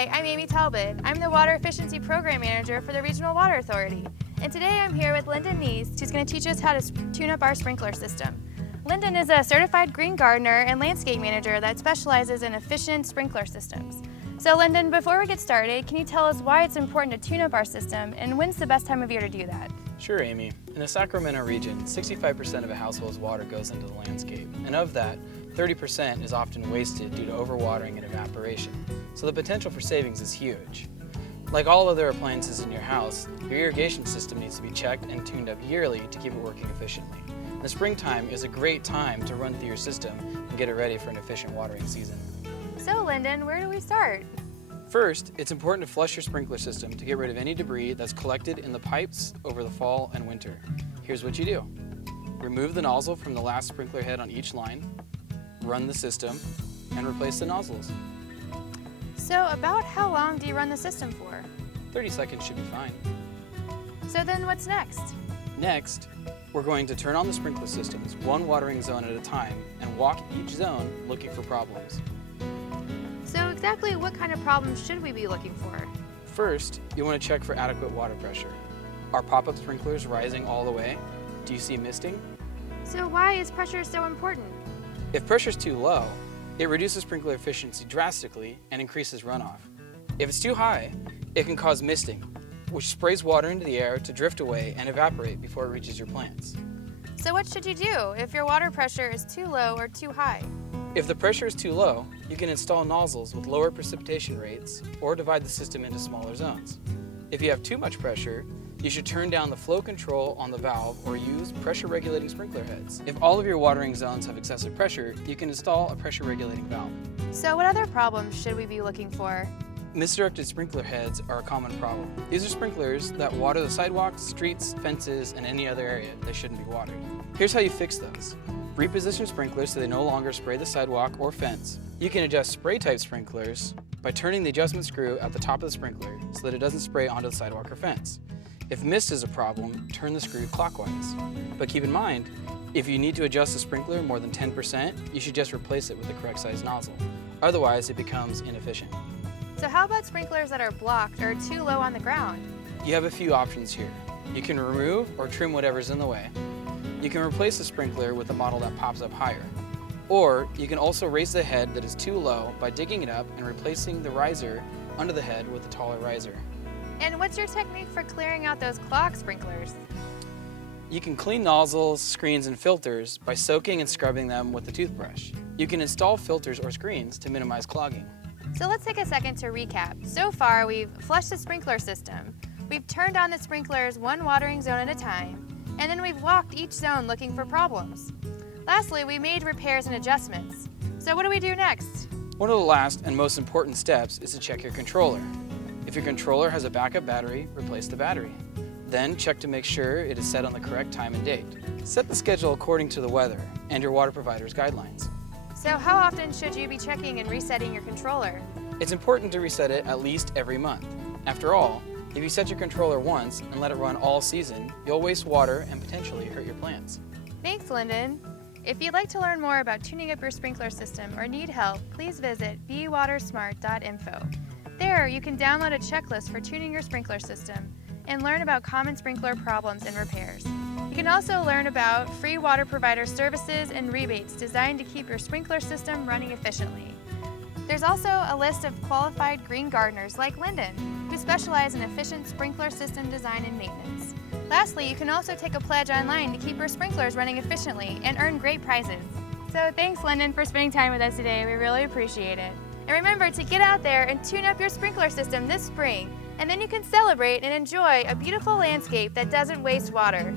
Hi, I'm Amy Talbot. I'm the Water Efficiency Program Manager for the Regional Water Authority. And today I'm here with Linden Nies, who's going to teach us how to tune up our sprinkler system. Linden is a certified green gardener and landscape manager that specializes in efficient sprinkler systems. So Linden, before we get started, can you tell us why it's important to tune up our system and when's the best time of year to do that? Sure, Amy. In the Sacramento region, 65% of a household's water goes into the landscape, and of that, 30% is often wasted due to overwatering and evaporation. So the potential for savings is huge. Like all other appliances in your house, your irrigation system needs to be checked and tuned up yearly to keep it working efficiently. In the springtime is a great time to run through your system and get it ready for an efficient watering season. So Linden, where do we start? First, it's important to flush your sprinkler system to get rid of any debris that's collected in the pipes over the fall and winter. Here's what you do. Remove the nozzle from the last sprinkler head on each line, run the system, and replace the nozzles. So about how long do you run the system for? 30 seconds should be fine. So then what's next? Next, we're going to turn on the sprinkler systems one watering zone at a time and walk each zone looking for problems. So exactly what kind of problems should we be looking for? First, you want to check for adequate water pressure. Are pop-up sprinklers rising all the way? Do you see misting? So why is pressure so important? If pressure is too low, it reduces sprinkler efficiency drastically and increases runoff. If it's too high, it can cause misting, which sprays water into the air to drift away and evaporate before it reaches your plants. So what should you do if your water pressure is too low or too high? If the pressure is too low, you can install nozzles with lower precipitation rates or divide the system into smaller zones. If you have too much pressure, you should turn down the flow control on the valve or use pressure regulating sprinkler heads. If all of your watering zones have excessive pressure, you can install a pressure regulating valve. So what other problems should we be looking for? Misdirected sprinkler heads are a common problem. These are sprinklers that water the sidewalks, streets, fences, and any other area they shouldn't be watered. Here's how you fix those. Reposition sprinklers so they no longer spray the sidewalk or fence. You can adjust spray type sprinklers by turning the adjustment screw at the top of the sprinkler so that it doesn't spray onto the sidewalk or fence. If mist is a problem, turn the screw clockwise. But keep in mind, if you need to adjust the sprinkler more than 10%, you should just replace it with the correct size nozzle. Otherwise, it becomes inefficient. So how about sprinklers that are blocked or too low on the ground? You have a few options here. You can remove or trim whatever's in the way. You can replace the sprinkler with a model that pops up higher. Or you can also raise the head that is too low by digging it up and replacing the riser under the head with a taller riser. And what's your technique for clearing out those clogged sprinklers? You can clean nozzles, screens, and filters by soaking and scrubbing them with a toothbrush. You can install filters or screens to minimize clogging. So let's take a second to recap. So far, we've flushed the sprinkler system, we've turned on the sprinklers one watering zone at a time, and then we've walked each zone looking for problems. Lastly, we made repairs and adjustments. So what do we do next? One of the last and most important steps is to check your controller. If your controller has a backup battery, replace the battery. Then check to make sure it is set on the correct time and date. Set the schedule according to the weather and your water provider's guidelines. So how often should you be checking and resetting your controller? It's important to reset it at least every month. After all, if you set your controller once and let it run all season, you'll waste water and potentially hurt your plants. Thanks, Linden. If you'd like to learn more about tuning up your sprinkler system or need help, please visit BeWaterSmart.info. There, you can download a checklist for tuning your sprinkler system and learn about common sprinkler problems and repairs. You can also learn about free water provider services and rebates designed to keep your sprinkler system running efficiently. There's also a list of qualified green gardeners like Linden, who specialize in efficient sprinkler system design and maintenance. Lastly, you can also take a pledge online to keep your sprinklers running efficiently and earn great prizes. So thanks, Linden, for spending time with us today. We really appreciate it. And remember to get out there and tune up your sprinkler system this spring, and then you can celebrate and enjoy a beautiful landscape that doesn't waste water.